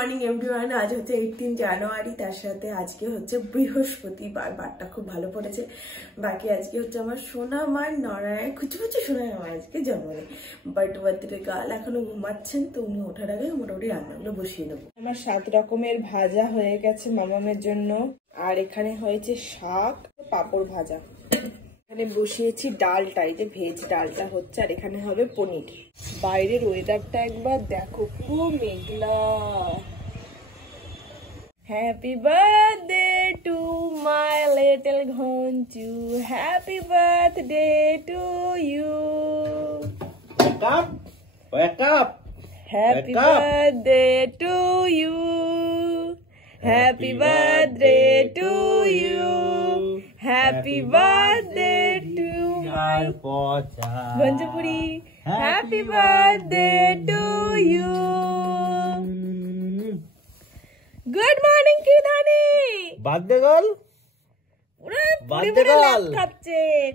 Morning everyone. আজ হচ্ছে 18 জানুয়ারি, তার সাথে আজকে হচ্ছে বৃহস্পতিবার। বারটা খুব ভালো পড়েছে। বাকি আজকে হচ্ছে আমার সোনা মার নড়ায় খুচি সোনা আমার আজকে জন্মদিন। বাট বার্থডে গাল এখনো ঘুমাচ্ছেন, তো উনি ওঠার আগে মোটামুটি রান্নাগুলো বসিয়ে দেবো। আমার 7 রকমের ভাজা হয়ে গেছে মামামের জন্য, আর এখানে হয়েছে শাক, পাঁপড় ভাজা। এখানে বসিয়েছি ডালটা, এই যে ভেজ ডালটা হচ্ছে, আর এখানে হবে পনির। বাইরের ওয়েদারটা একবার দেখো, পুরো মেঘলা। Happy birthday to my little Ghantu, happy birthday to you. Wake up! Happy birthday to you. Happy birthday to you. Happy birthday to my Bhanjapuri. Happy birthday to you. Good morning, Kidani. Birthday girl? Birthday girl.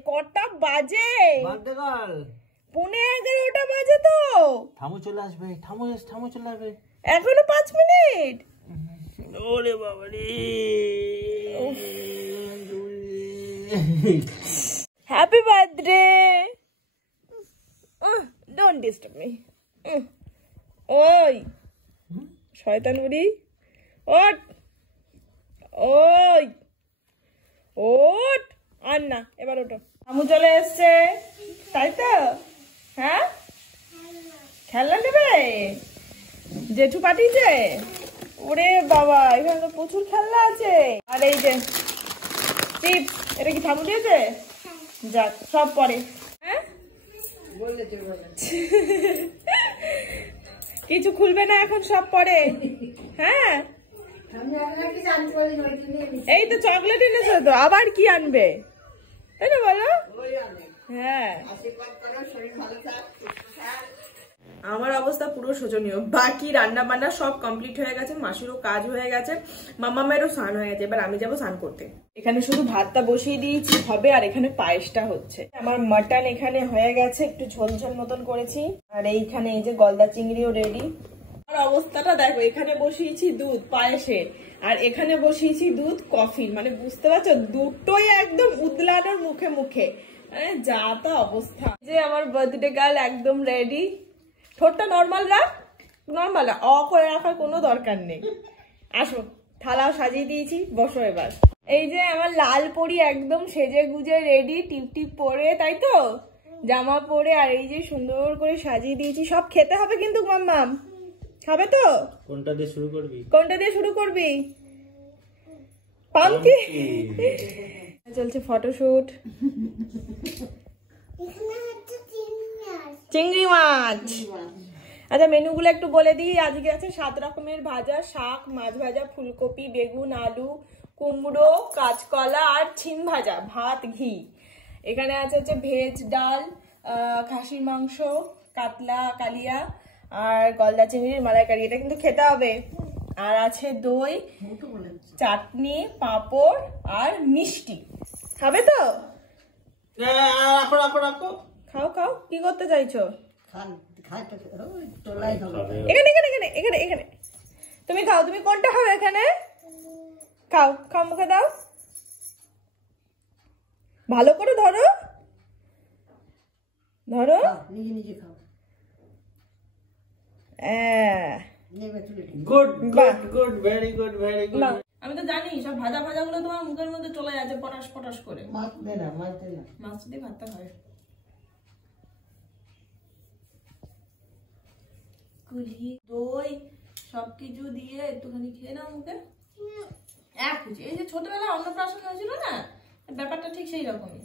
কটা বাজে? Birthday girl. 11:15 বাজে তো। থামো চলে আসবে, থামো চলে আসবে। এখনো 5 মিনিট। ওরে বাবা রে। Happy birthday. Don't disturb me. ওই শয়তান বুড়ি, ওঠ ওই ওঠ। আর না, এবার ওঠো। আমু চলে এসছে, তাই তো? হ্যাঁ, খেলনা নেবে? জেঠু পাঠিয়েছে? ওরে বাবা, এখানে তো প্রচুর খেলনা আছে। আর এই যে টিপ, এটা কি ঠামু দিয়েছে? যাক, সব পরে। হ্যাঁ, কিছু খুলবে না এখন, সব পরে। হ্যাঁ, এই তো চকলেট এনেছো তো, আবার কি আনবে? তাই না বলো? হ্যাঁ, আমার অবস্থা পুরো শোচনীয়। বাকি রান্না বান্না সব কমপ্লিট হয়ে গেছে, মাসিরও কাজ হয়ে গেছে, মামামেরও স্নান হয়ে গেছে। এবার আমি যাবো স্নান করতে। এখানে শুধু ভাতটা বসিয়ে দিয়েছি হবে, আর এখানে পায়েসটা হচ্ছে। আমার মাটন এখানে হয়ে গেছে, একটু ঝোল ঝোল মতন করেছি। আর এইখানে এই যে গলদা চিংড়িও রেডি। আমার অবস্থাটা দেখো, এখানে বসিয়েছি দুধ পায়েসের, আর এখানে বসিয়েছি দুধ কফির। মানে বুঝতে পারছো, দুটোই একদম উদলানোর মুখে মুখে, মানে যা তা অবস্থা। যে আমার বার্থডে গার্ল একদম রেডি। ঠোঁটটা নর্মাল রাখ, নর্মাল করে রাখার কোনো দরকার নেই। আসো, থালাও সাজিয়ে দিয়েছি, বসো এবার। এই যে আমার লাল পরি একদম সেজে গুজে রেডি, টিপ টিপ পরে, তাই তো? জামা পরে, আর এই যে সুন্দর করে সাজিয়ে দিয়েছি। সব খেতে হবে কিন্তু মাম্মাম, খাবে তো? কোনটা দিয়ে শুরু করবি? কোনটা দিয়ে শুরু করবি? পাম্পকি চলছে ফটোশুট। চিংড়ি মাছ। আচ্ছা, মেনুগুলো একটু বলে দিই। আজকে আছে 7 রকমের ভাজা, শাক, মাছ ভাজা, ফুলকপি, বেগুন, আলু, কুমড়ো, কাঁচকলা, আর ছিম ভাজা, ভাত, ঘি। এখানে আছে হচ্ছে ভেজ ডাল, খাসির মাংস, কাতলা কালিয়া, আর গলদা চিংড়ির মালাইকারি। এটা কিন্তু খেতে হবে। আর আছে দই, চাটনি, পাঁপড়, আর মিষ্টি। খাবে তো? খাও খাও। কি করতে চাইছো? এখানে এখানে এখানে এখানে এখানে তুমি খাও। তুমি কোনটা খাবে? এখানে খাও, খাও, মুখে দাও। ভালো করে ধরো, ধরো। নিজে নিজে খাও। Good good good, very good very good. আমি তো জানি সব ভাজা ভাজা গুলো তোমার মুখের মধ্যে চলে যাচ্ছে পটাশ পটাশ করে। মাছ দে না, মাছ দে না। মাছ দিয়ে ভাতটা হয়। কুলি দই সবকিছু দিয়ে একটুখানি খেয়ে নাও মুখে। এই যে ছোটবেলা অন্নপ্রাশন হয়েছিল না, ব্যাপারটা ঠিক সেই রকমই।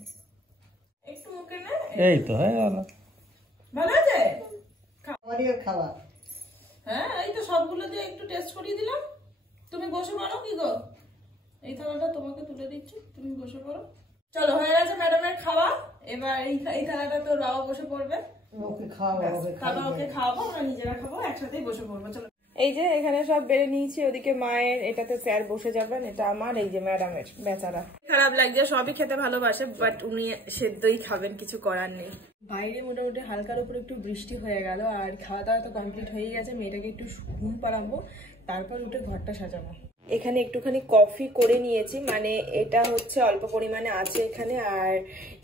একটু মুখে না, এই তো হয়ে গেল। ভালো আছে খাওয়া। হ্যাঁ, এই তো সবগুলো দিয়ে একটু টেস্ট করিয়ে দিলাম। তুমি বসে পড়ো। কি গো, এই থালাটা তোমাকে তুলে দিচ্ছি, তুমি বসে পড়ো। চলো, হয়ে গেছে ম্যাডামের খাওয়া। এবার এই থালাটা তো বাবা বসে পড়বে। ওকে খাওয়াবো, তারপর ওকে খাওয়াবো, আমরা নিজেরা খাবো, একসাথেই বসে পড়বো। চলো। এই যে এখানে সব বেড়ে নিয়েছি। ওদিকে মায়ের, এটাতে স্যার বসে যাবেন, এটা আমার, এই যে ম্যাডামের। বেচারা খারাপ লাগছে, সবই খেতে ভালোবাসে, বাট উনি সেদ্ধই খাবেন, কিছু করার নেই। বাইরে মোটামুটি হালকার উপর একটু বৃষ্টি হয়ে গেল, আর খাওয়া দাওয়া তো কমপ্লিট হয়ে গেছে। মেয়েটাকে একটু ঘুম পাড়াবো, তারপর উঠে ঘরটা সাজাবো। এখানে একটুখানি কফি করে নিয়েছি, মানে এটা হচ্ছে অল্প পরিমাণে আছে এখানে, আর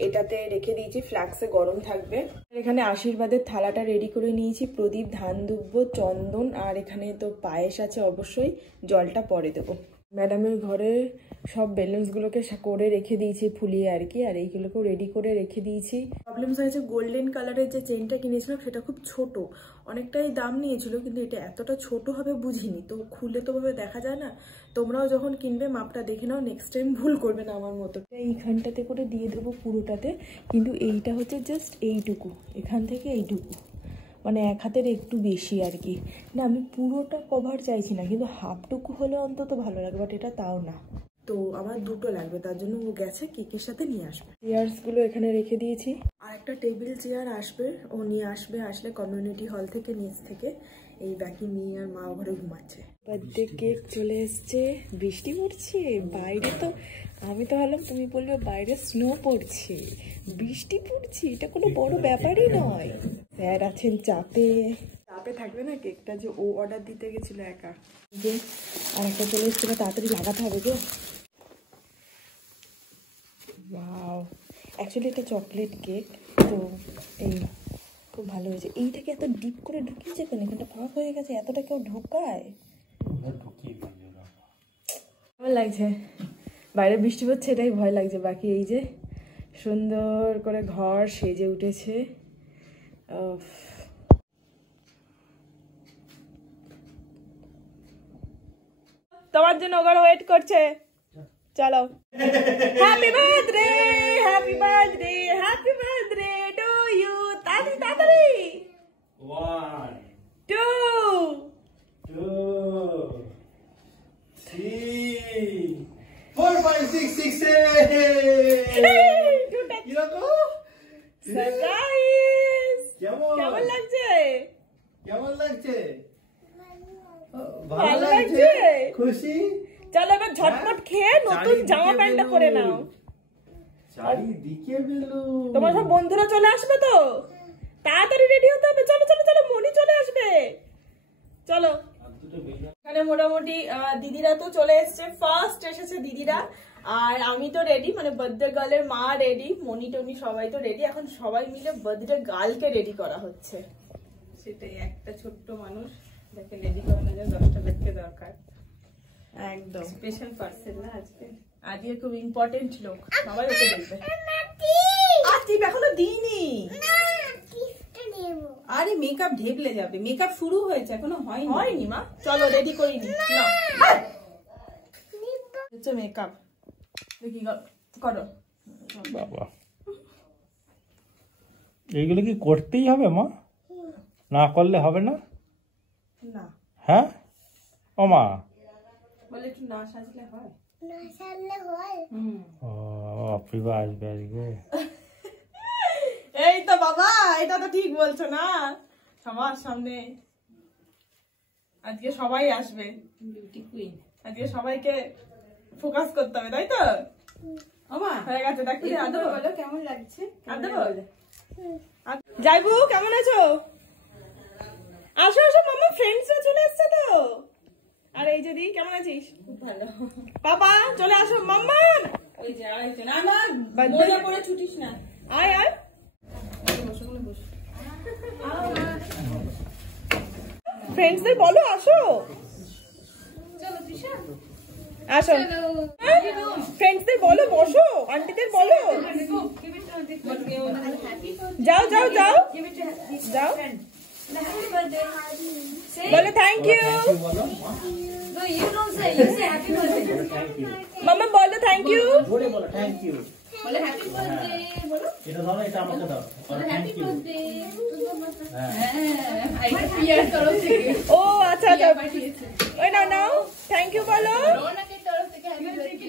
এটাতে রেখে দিয়েছি ফ্লাক্সে গরম থাকবে। এখানে আশীর্বাদের থালাটা রেডি করে নিয়েছি, প্রদীপ, ধান দুব্ব, চন্দন, আর এখানে তো পায়েস আছে অবশ্যই, জলটা পরে দেবো। ম্যাডামের ঘরে সব ব্যালেন্সগুলোকে করে রেখে দিয়েছি ফুলিয়ে আর কি, আর এইগুলোকেও রেডি করে রেখে দিয়েছি। প্রবলেমস হয়েছে গোল্ডেন কালারের যে চেনটা কিনেছিলাম সেটা খুব ছোট, অনেকটাই দাম নিয়েছিল, কিন্তু এটা এতটা ছোট হবে বুঝিনি, তো খুলে তো ভাবে দেখা যায় না। তোমরাও যখন কিনবে মাপটা দেখে নাও, নেক্সট টাইম ভুল করবে না আমার মতো। এইখানটাতে করে দিয়ে দেবো পুরোটাতে, কিন্তু এইটা হচ্ছে জাস্ট এইটুকু, এখান থেকে এইটুকু, মানে এক হাতের একটু বেশি আর কি। না আমি পুরোটা কভার চাইছি না, কিন্তু হাফটুকু হলে অন্তত ভালো লাগে, বাট এটা তাও না। তো আমার দুটো লাগবে, তার জন্য ও গেছে কেকের সাথে নিয়ে আসবে। চেয়ার্সগুলো এখানে রেখে দিয়েছি, আর একটা টেবিল চেয়ার আসবে, ও নিয়ে আসবে, আসলে কমিউনিটি হল থেকে নিচ থেকে। এই বাকি মেয়ে আর মা ঘরে ঘুমাচ্ছে। বার্থডে কেক চলে এসছে, বৃষ্টি পড়ছে বাইরে, তো আমি তো ভাবলাম তুমি বলবে বাইরে স্নো পড়ছে, বৃষ্টি পড়ছে, এটা কোনো বড় ব্যাপারই নয়। স্যার আছেন চাপে, চাপে থাকবে না, কেকটা যে ও অর্ডার দিতে গেছিল একা, যে আর একটা চলে এসেছিল, তাড়াতাড়ি লাগাতে হবে গো। ওয়াও, অ্যাকচুয়ালি এটা চকলেট কেক, তো এই খুব ভালো হয়েছে। এইটাকে এত ডিপ করে ঢুকিয়েছে কেন, এখানটা ফাঁক হয়ে গেছে, এতটা কেউ ঢোকায়? ভালো লাগছে, বাইরে বৃষ্টি পড়ছে এটাই ভয় লাগছে, বাকি এই যে সুন্দর করে ঘর সেজে উঠেছে। তোমার জন্য ওখানে ওয়েট করছে, চলো। Happy birthday, happy birthday, happy birthday to you. তাড়াতাড়ি তাড়াতাড়ি, 1 2 2 3 4 5 6 6 7 কিরকম সারপ্রাইজ। কেমন কেমন লাগছে? কেমন লাগছে? ভালো লাগছে? খুশি? চলো এবার ঝটপট খেয়ে নতুন জামা প্যান্টটা পরে নাও। চারিদিকে বেলুন। তোমার সব বন্ধুরা চলে আসবে তো, তাড়াতাড়ি রেডি হতে হবে। চলো চলো চলো, মনি চলে আসবে, চলো। এখানে মোটামুটি দিদিরা তো চলে এসছে, ফার্স্ট এসেছে দিদিরা, আর আমি তো রেডি, মানে বার্থডে গার্লের মা রেডি, মনি টনি সবাই তো রেডি। এখন সবাই মিলে বার্থডে গার্লকে রেডি করা হচ্ছে। সেটাই, একটা ছোট্ট মানুষ যাকে রেডি করানোর জন্য 10টা ব্যক্তি দরকার। একদম স্পেশাল পার্সেল না আজকে, আজকে খুব ইম্পর্টেন্ট লোক, সবাই ওকে দেখবে। টিপ এখনো দিইনি, আরে মেকআপ ঢেকলে যাবে, মেকআপ শুরু হয়েছে এখনো হয়নি। হয়নি মা, চলো রেডি করিনি না, হচ্ছে মেকআপ, দেখি করো। বাবা, এইগুলো কি করতেই হবে মা? না করলে হবে না? না হ্যাঁ ও মা, বলে একটু না সাজলে হয়? ও অপূর্বা আসবে আজকে। এই তো বাবা, এটা তো ঠিক বলছো না, সবার সামনে আজকে সবাই আসবে, বিউটি কুইন। আজকে সবাইকে ফোকাস করতে হবে, তাই তো? ওমা হয়ে গেছে, দেখো আদর বলো কেমন লাগছে? যাইবু কেমন আছো? আসো আসো মামা, ফ্রেন্ডসরা চলে এসছে তো। আর এই যে দি, কেমন আছিস? খুব ভালো। পাপা চলে আসো, মাম্মা ওই যে আরেকজন, আমার বার্থডে মজা করে ছুটিস না। আয় আয়, ফ্রেন্ডসদের বলো আসো, চলো তৃষা, আসো ফ্রেন্ডসদের বলো বসো, আন্টিদের বলো, যাও যাও যাও যাও, বলো থ্যাংক ইউ, মাম্মা বলো থ্যাংক ইউ, বলে বলো থ্যাংক ইউ, বলে হ্যাপি বার্থডে, বলো এটা দাও, এটা আমাকে দাও, বলো থ্যাংক ইউ। হ্যাঁ পিয়ার তরফ থেকে, ও আচ্ছা আচ্ছা, ওই নাও নাও, থ্যাংক ইউ বলো, রৌনকের তরফ থেকে হ্যাপি বার্থডে।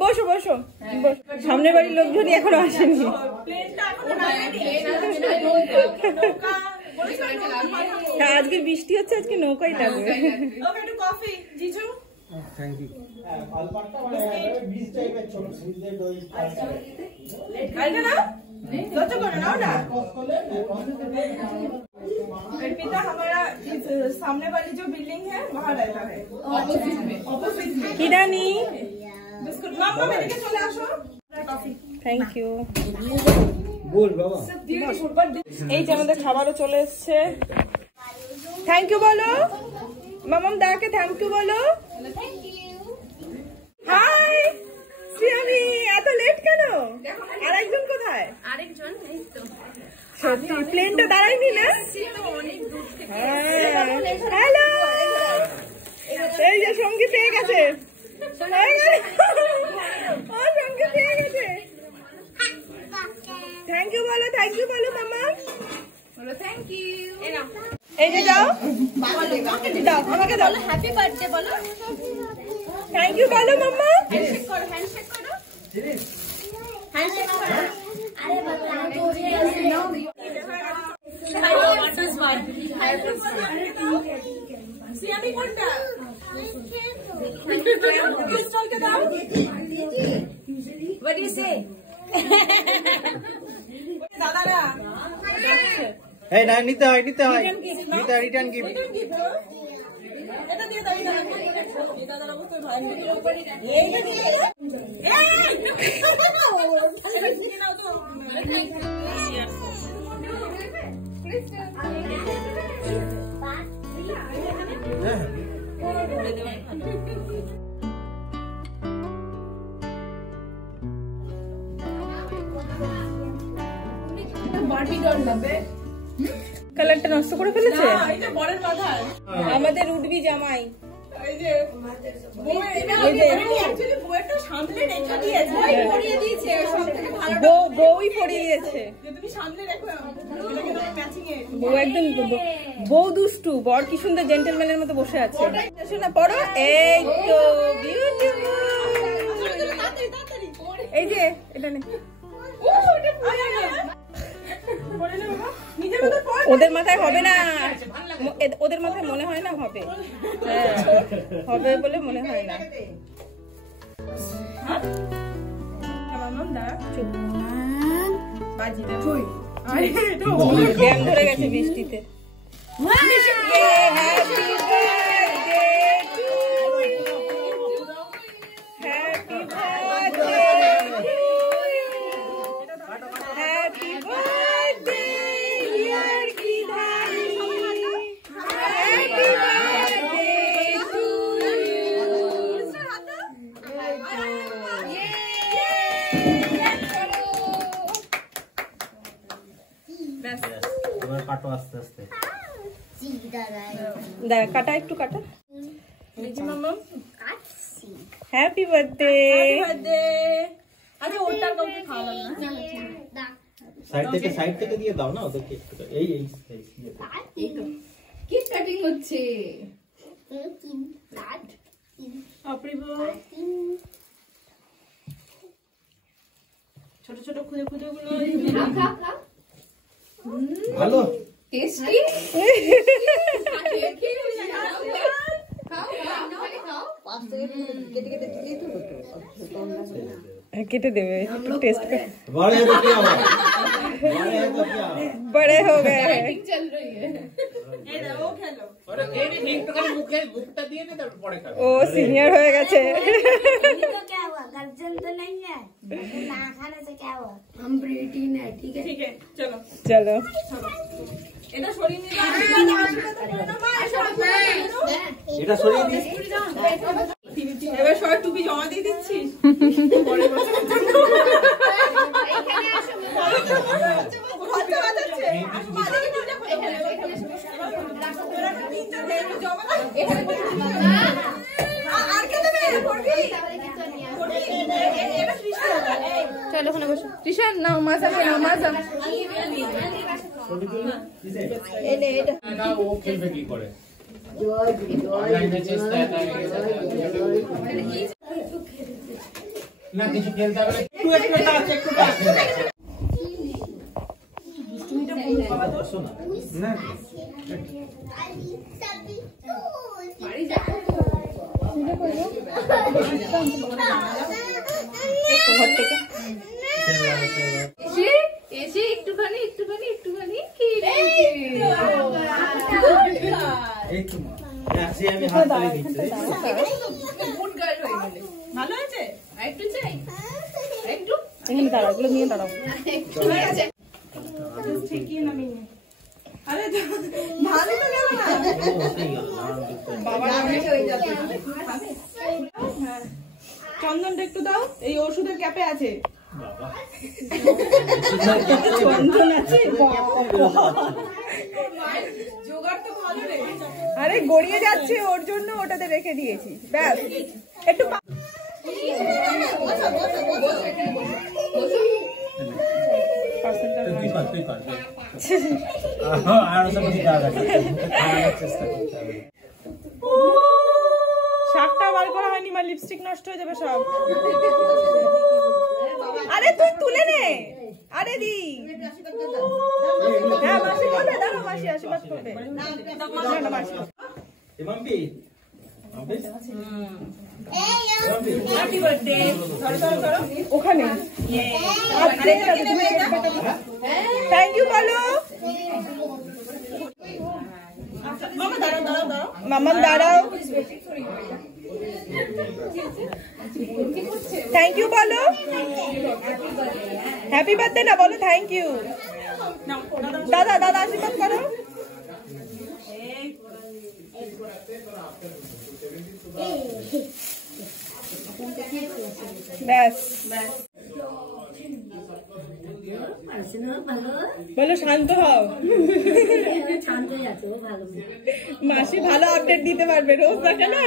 বসো বসো, সামনের বাড়ির লোকজনই এখনো আসেনি। হ্যাঁ আজকে বৃষ্টি হচ্ছে, আজকে নৌকাই থাকবে। Thank you. আলপাটটা মানে 20 টাইপের ছোট ফ্রিজের দই আছে। আইনা নাও, যত করে নাও না। अर्पिता हमारा इस सामने वाली जो बिल्डिंग है वहाँ रहता है, ऑपोजिट में। किरानी बिस्कुट मामा मेरे के चले आसो कॉफी। Thank you. बोल बाबा। এই যে আমাদের খাবারও চলে এসেছে। থ্যাংক ইউ বলো মামাম, দাকে থ্যাংক ইউ বলো। হাই সিয়ামি, এত লেট কেন? আরেকজন কোথায়? আরেকজন এই তো সত্যি প্লেনটা দাঁড়ায়নি না? হ্যালো, এই যে সঙ্গী পেয়ে গেছে। সঙ্গী পেয়ে গেছে। থ্যাংক ইউ বলো, থ্যাংক ইউ বলো মামা, বলো থ্যাংক ইউ। এই যে দাও দাও আমাকে দাও, হ্যাপি বার্থডে বলো, থ্যাংক ইউ বলো মাম্মা। হ্যান্ডশেক করো, হ্যান্ডশেক করো, হ্যান্ডশেক করো। আরে বাবা তো সিয়ামি কোনটা? পিস্তলকে দাও। What do you say? দাদারা এই না, নিতে হয় রিটার্ন গিফট। এটা দিয়ে দাও, এই দাদার অবস্থা ভয় এই নাও তো। কালারটা নষ্ট করে ফেলেছে আমাদের উঠবি জামাই। বউই পরিয়ে দিয়েছে। বউ একদম বউ দুষ্টু, বর কি সুন্দর জেন্টেলম্যানের মতো বসে আছে। শোনা পড়ো, এই তো এই যে এটা নে। ওদের মাথায় হবে না, ওদের মাথায় মনে হয় না হবে, হবে বলে মনে হয় না। জ্যাম ধরে গেছে বৃষ্টিতে। কাটো আস্তে আস্তে, কাটা একটু কাটা। Happy birthday. আরে ওটার কাউকে খাওয়ালাম না, সাইড থেকে দিয়ে দাও না ওদেরকে। এই কেক কাটিং হচ্ছে। ছোট ছোট খুদে খুদে গুলো ভালো টেস্টি। কেটে देवे टेस्ट कर। बड़े हो क्या हुआ? बड़े हो गए हैं। चल रही है। वो खेलो। ओ सीनियर हो गए थे। तो क्या हुआ? गर्जन तो नहीं है, ना खाने से क्या हुआ? हम प्रोटीन है, ठीक है? ठीक है, चलो चलो। এটা সরিয়ে দিস। এবার সবাই টুপি জমা দিয়ে দিচ্ছিস। চলো ওখানে বসো। ত্রিশান নাও মাজা, নাও মাজা। ও খেলবে কি করে? না কিছু খেলতে হবে না। এসে একটুখানি আমি হাত তুলে দিচ্ছি। ভালো আছে একটু চাই একটু এখানে দাঁড়াও, এগুলো নিয়ে দাঁড়াও। ঠিকই নামিয়ে আরে ভালো তো গেল না বাবা হয়ে যাচ্ছে। চন্দনটা একটু দাও, এই ওষুধের ক্যাপে আছে চন্দন আছে। জোগাড় তো ভালো রে। আরে গড়িয়ে যাচ্ছে ওর জন্য ওটাতে রেখে দিয়েছি, ব্যাস। একটু শাকটা বার করা হয়নি, মা লিপস্টিক নষ্ট হয়ে যাবে সব। আরে তুই তুলে নে। আরে দি হ্যাঁ মাসি করবে, দাঁড়াও মাসি আশীর্বাদ করবে। ওখানে থ্যাংক ইউ বলো। মামাম দাঁড়াও, থ্যাংক ইউ বলো। হ্যাপি বার্থডে না বলো থ্যাংক ইউ। দাদা দাদা আশীর্বাদ করো। ব্যাস বলো শান্ত হও। মাসি ভালো আপডেট দিতে পারবে, রোজ দেখে না।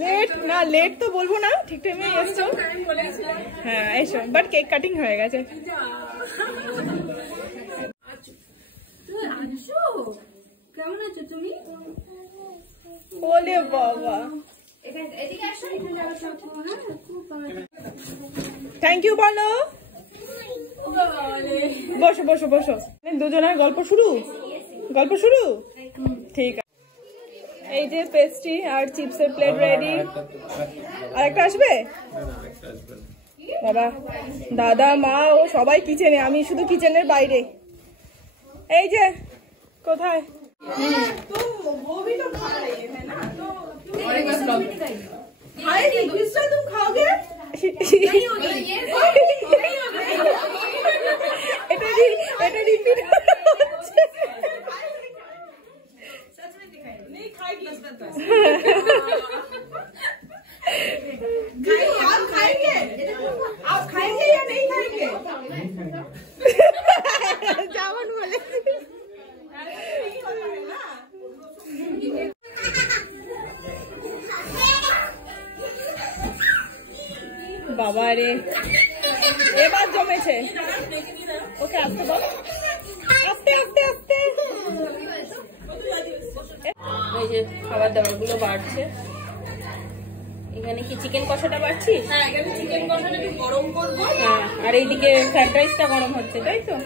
লেট না, লেট তো বলবো না, ঠিক টাইমে এসছো। হ্যাঁ এসো, বাট কেক কাটিং হয়ে গেছে। কেমন আছো তুমি? ওলে বাবা, থ্যাংক ইউ বলো। বসো বসো বসো। দুজনের গল্প শুরু, গল্প শুরু। ঠিক আছে, এই যে পেস্ট্রি আর চিপসের প্লেট রেডি। আর একটা আসবে বাবা, দাদা মা ও সবাই কিচেনে, আমি শুধু কিচেনের বাইরে। এই যে কোথায় এটা রিপিট হচ্ছে। आप खाएंगे या नहीं खाएंगे? जावन बोले বাবা রে, এবার জমেছে। ওকে আস্তে বল, আস্তে আস্তে আস্তে। এই যে খাবার দাবার গুলো বাড়ছে। এখানে কি চিকেন কষাটা বাড়ছিস? হ্যাঁ, এখানে চিকেন কষাটা একটু গরম করবো। হ্যাঁ, আর এইদিকে ফ্রাইড রাইসটা গরম হচ্ছে, তাই তো?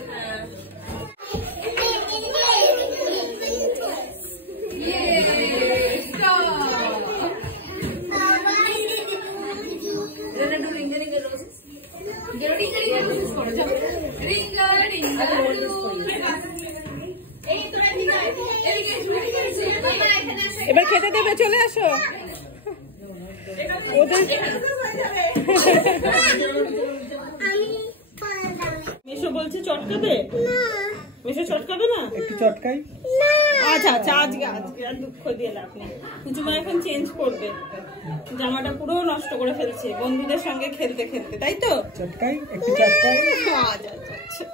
এবার খেতে দেবে, চলে আসো। ওদের মেশো বলছে চটকাবে, মেশো চটকাবে না, একটু চটকাই। আচ্ছা আচ্ছা, আজকে আজকে আর দুঃখ দিয়ে লাভ নেই। কুচুমা এখন চেঞ্জ করবে, জামাটা পুরো নষ্ট করে ফেলছে বন্ধুদের সঙ্গে খেলতে খেলতে, তাই তো? চটকাই, একটু চটকাই। আচ্ছা আচ্ছা,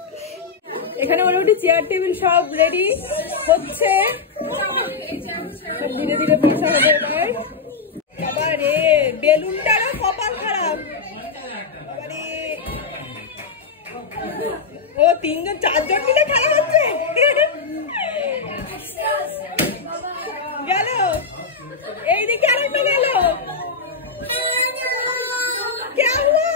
এখানে মোটামুটি চেয়ার টেবিল সব রেডি হচ্ছে, সব ধীরে ধীরে বসা হবে এবার। বাবা রে, বেলুনটারও কপাল খারাপ। ও তিনজন চারজন মিলে খেলা হচ্ছে। গেল এইদিকে আরেকটা গেল। क्या हुआ?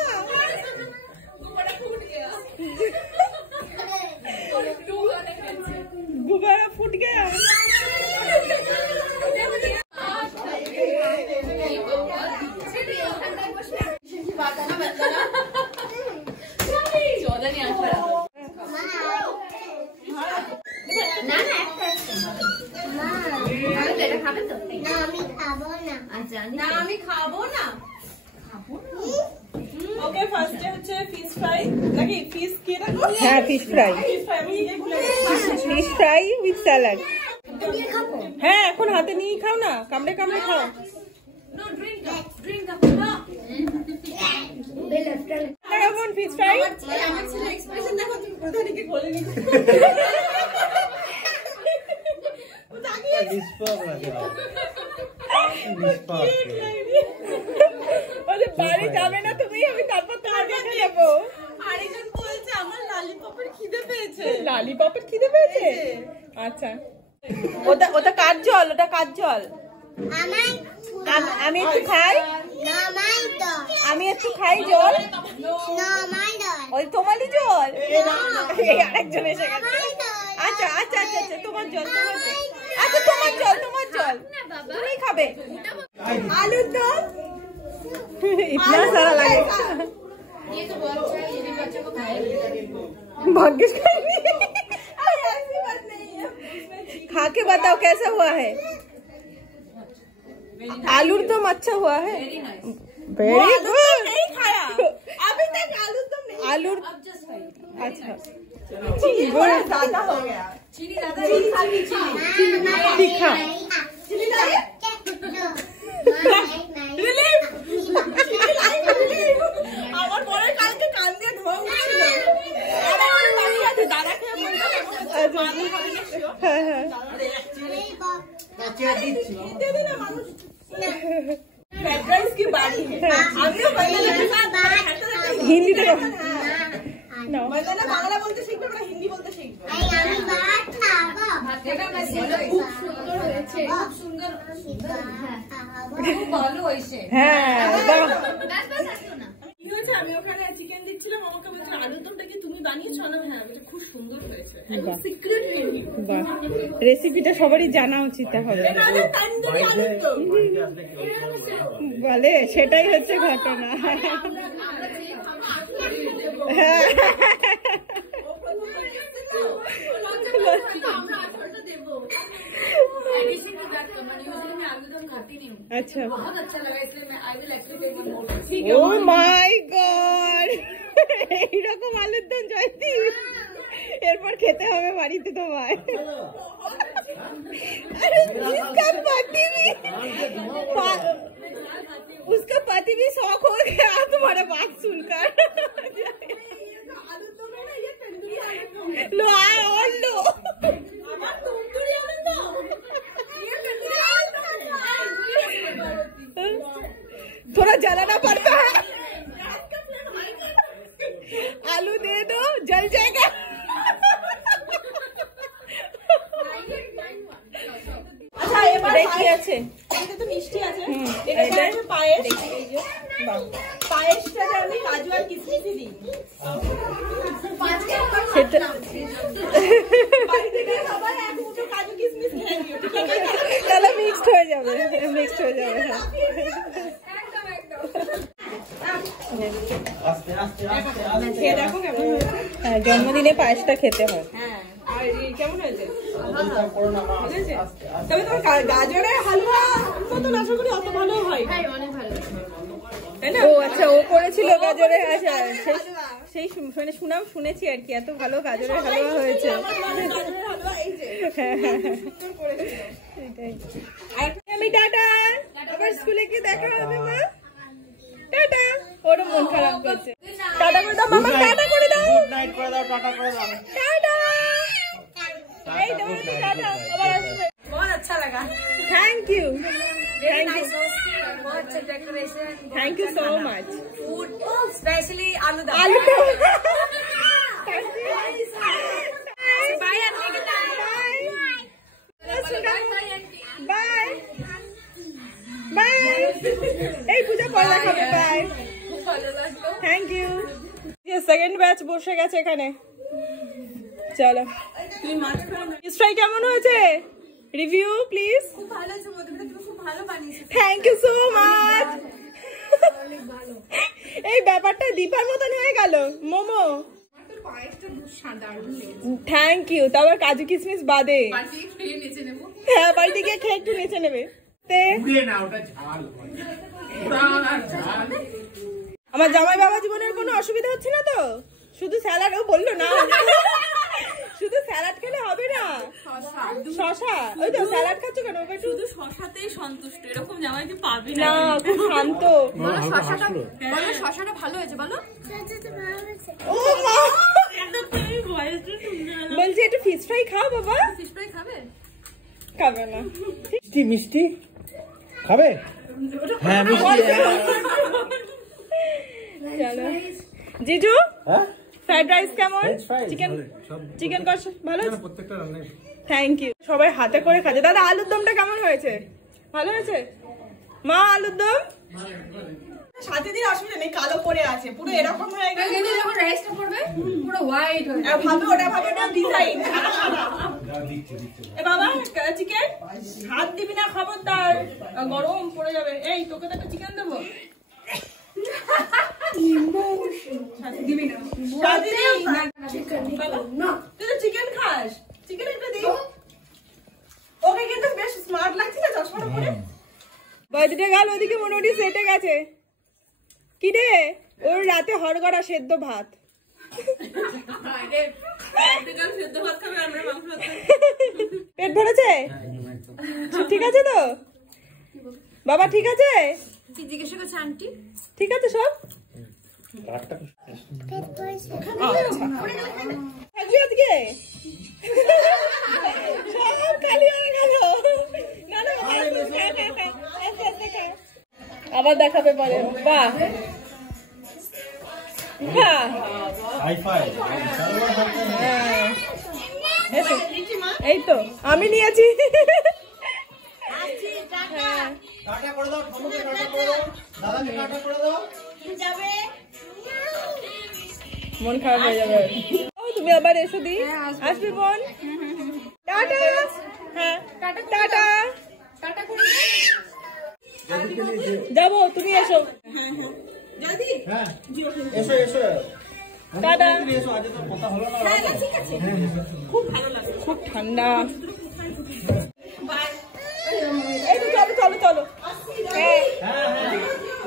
না আমি খাবো না। আচ্ছা না আমি খাবো না। ওকে ফার্স্টে হচ্ছে ফিশ ফ্রাই নাকি ফিশ কি এটা? হ্যাঁ ফিশ ফ্রাই, ফিশ ফ্রাই আমি নিজে ভুলে গেছি। Fish fry with salad. দিয়ে খাবো। হ্যাঁ এখন হাতে নিয়ে খাও না, কামড়ে কামড়ে খাও। কেমন ফিশ ফ্রাই? আমার ছেলে এক্সপ্রেশন দেখো, তুমি কোথা থেকে খোলে নি। নিষ্পাপ রাখে দাও। নিষ্পাপ। ওরে বাড়ি যাবে না তুমি, আমি তারপর তোমার কাছে যাবো। আরেকজন বলছে আমার ললিপপের খিদে পেয়েছে। লালিপপের খিদে পেয়েছে? আচ্ছা ওটা ওটা কার জল? ওটা কার জল? আমার আমি একটু খাই, না মাই তো আমি একটু খাই জল। না মাই দল ওই তোমারই জল? এই আরেকজন এসে গেছে। আচ্ছা আচ্ছা আচ্ছা আচ্ছা তোমার জল, তোমার জল। আচ্ছা তোমার জল, তোমার জল তুমি খাবে। আলুর দম इतना सारा लगेगा। भाग्यश ऐसी बात नहीं है, खा के बताओ कैसा हुआ है। आलू दम अच्छा हुआ है, वेरी गुड। नहीं खाया अभी तक आलू दम नहीं। आलू अच्छा ज्यादा हो गया। तीखा আমার বড় কালকে কান দিয়ে ধোয়া উঠছিল। দাদা খেয়ে বলতো হ্যাঁ হ্যাঁ फ्रेंड्स की बारी है। আমিও বাংলা हिंदी तो মানে বাংলা বলতে শিখবে না, হিন্দি বলতে শিখবে। আমি ভাত খাবো। খুব সুন্দর হয়েছে, খুব সুন্দর, খুব ভালো হয়েছে। হ্যাঁ দাও। কি হয়েছে, আমি ওখানে চিকেন দিচ্ছিলাম, আমাকে বলছে আলুর দমটা কি তুমি বানিয়েছো? না হ্যাঁ, বলছে খুব সুন্দর হয়েছে। বাহ। Secret review. বাহ, রেসিপিটা সবারই জানা উচিত তাহলে। তান্দুরি আলুর দম। বলে সেটাই হচ্ছে ঘটনা। अच्छा बहुत अच्छा लगा, इसलिए मैं I will actually take one more. Oh my god, এইরকম আলুর দম জয়তি, এরপর খেতে হবে বাড়িতে তোমায়। अरे इसका पति भी उसका पति भी शौक हो गया तुम्हारा बात सुनकर। लो आए और लो। थोड़ा जलाना पड़ता है, आलू दे दो जल जाएगा। আচ্ছা এবার দেখি আছে, এটা তো মিষ্টি আছে, এটা হচ্ছে পায়েস। পায়েসটাতে আমি কাজু আর কিশমিশ দিই। সেটা বাড়ি থেকে সবাই এক মুঠো কাজু কিশমিশ খেয়ে নিও, ঠিক আছে? তাহলে মিক্সড হয়ে যাবে, মিক্সড হয়ে যাবে। হ্যাঁ আস্তে আস্তে আস্তে আস্তে খেয়ে দেখো কেমন হয়েছে। হ্যাঁ জন্মদিনে পায়েসটা খেতে হয়। হ্যাঁ, আর এই কেমন হয়েছে? করো না মা। বুঝেছে? তবে তোমার গাজরের হালুয়া মতন আশা করি অত ভালো হয়, তাই না? ও আচ্ছা, ও করেছিল গাজরের। আচ্ছা সেই মানে শুনেছি আর কি, এত ভালো গাজরের হালুয়া হয়েছে। গাজরের হালুয়া এই যে সুন্দর করেছিল। সেটাই। আমি টাটা, আবার স্কুলে কি দেখা হবে মা? টাটা। ওর মন খারাপ করছে। টাটা করে দাও মামা, টাটা করে দাও। গুড নাইট করে দাও, টাটা করে দাও। টাটা। এই তো টাটা, আবার আসবে। बहुत अच्छा लगा। थैंक यू, थैंक यू, बहुत अच्छा decoration, thank you so much. Food, specially आलू दम। आलू बाय आंटी के टाइम। Bye bye. এই পূজা পরে দেখাবে। বাই, খুব ভালো লাগলো। Thank you. সেকেন্ড ব্যাচ বসে গেছে এখানে, চলো। ফ্রাই কেমন হয়েছে? Review please. খুব ভালো আছে, তুমি খুব ভালো বানিয়েছো। Thank you so much. এই ব্যাপারটা দীপার মতন হয়ে গেল। মোমো থ্যাংক ইউ। তারপর কাজু কিশমিশ বাদে হ্যাঁ বাড়িতে গিয়ে খেয়ে একটু নেচে নেবে। আমার জামাই বাবা জীবনের কোনো অসুবিধা হচ্ছে না তো? শুধু স্যালাড, ও বললো না শুধু স্যালাড খেলে হবে না, শশা। ওই তো স্যালাড খাচ্ছ কেন? শুধু শশাতেই সন্তুষ্ট, এরকম জামাই কি পাবি না, খুব শান্ত। শশাটা ভালো হয়েছে বলো। ও মা, বলছি একটু ফিশ ফ্রাই খাও বাবা। ফিশ ফ্রাই খাবে? খাবে না। মিষ্টি মিষ্টি খাবে? হ্যাঁ মিষ্টি। চলো জিজু, হ্যাঁ ফ্রাইড রাইস কেমন? চিকেন কষা ভালো? প্রত্যেকটা রান্নাই থ্যাংক ইউ। সবাই হাতে করে খাচ্ছে। দাদা আলুর দমটা কেমন হয়েছে? ভালো হয়েছে? মা আলুর দম সাথে দিন অসুবিধা নেই, কালো পরে আছে পুরো এরকম হয়ে গেছে। যখন রাইসটা পড়বে পুরো হোয়াইট হয়ে ভাবে ওটা ডিজাইন। এ বাবা চিকেন হাত দিবি না, খবরদার, গরম পড়ে যাবে। এই তোকে তো একটা চিকেন দেবো। তুই তো চিকেন খাস, চিকেন একটা দিই। ওকে কিন্তু বেশ স্মার্ট লাগছে না চশমাটা পরে। বার্থডে গাল ওদিকে মোটামুটি সেটে গেছে। কি রে, ওর রাতে হরগড়া সেদ্ধ ভাত। পেট ভরেছে? ঠিক আছে তো বাবা? ঠিক আছে? জিজ্ঞাসা করছে আন্টি ঠিক আছে সব? আজকে সব খালি হয়ে গেল। আবার দেখাবে পরে। বাহ এই তো আমি নিয়েছি। টাটা করে দাও, ঠাকুরকে টাটা করে দাও, দাদাকে টাটা করে দাও। মন খারাপ হয়ে যাবে। তুমি আবার এসো দি, আসবি বোন। টাটা। হ্যাঁ টাটা। যাবো, তুমি এসো। হ্যাঁ এসো এসো টাটা। এসো, আজ তো কথা হলো না। খুব ঠান্ডা। এই তো চলো চলো চলো। হ্যাঁ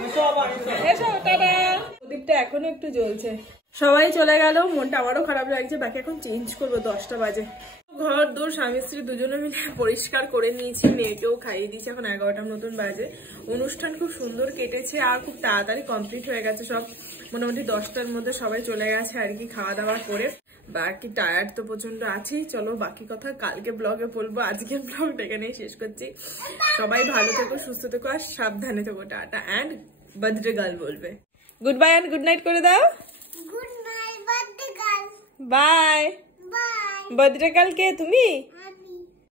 এসো আবার এসো টাটা। প্রদীপটা এখনো একটু জ্বলছে। সবাই চলে গেল, মনটা আমারও খারাপ লাগছে। বাকি এখন চেঞ্জ করবো, 10টা বাজে। ঘর দূর স্বামী স্ত্রী দুজনে মিলে পরিষ্কার করে নিয়েছি, মেয়েকেও খাইয়ে দিয়েছি। এখন 11টার মতন বাজে। অনুষ্ঠান খুব সুন্দর কেটেছে আর খুব তাড়াতাড়ি কমপ্লিট হয়ে গেছে সব। মোটামুটি 10টার মধ্যে সবাই চলে গেছে আর কি খাওয়া দাওয়া করে। বাকি টায়ার্ড তো প্রচন্ড আছেই। চলো বাকি কথা কালকে ব্লগে বলবো। আজকে ব্লগটা এখানেই শেষ করছি। সবাই ভালো থেকো, সুস্থ থেকো আর সাবধানে থেকো। টাটা অ্যান্ড বার্থডে গার্ল বলবে। Good bye and good night করে দাও। Good night birthday girl. Bye. Bye. Birthday girl কে তুমি?